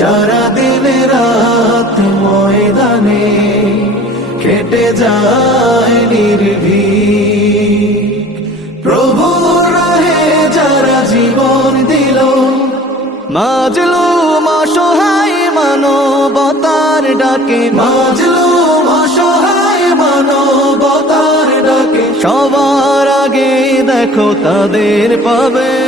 যারা দিনে রাত ময়দানে কেটে যায় নির্ভীক, প্রভু রাহে যারা জীবন দিল, মাজলু অসহায় মানবতার ডাকে। মাজলু অসহায় মানবতার ডাকে। সবার আগে দেখো তাদের পাবে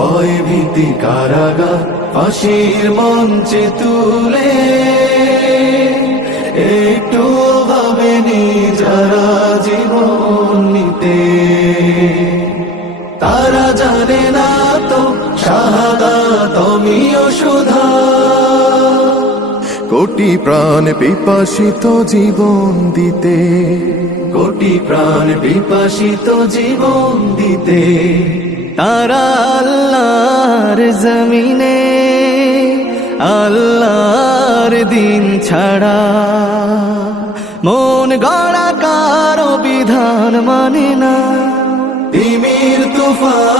ভয় ভীতি কারাগার মঞ্চে তুলে। একটু ভাবেনি যারা জীবন নিতে। তারা জানে না তো শাহাদা তুমিও সুধা কোটি প্রাণ বিপাসিত জীবন দিতে। কোটি প্রাণ বিপাসিত জীবন দিতে। তারা আল্লাহর জমিনে আল্লাহর দিন ছাড়া মন গড়া কারও বিধান মানে না। তিমির তুফান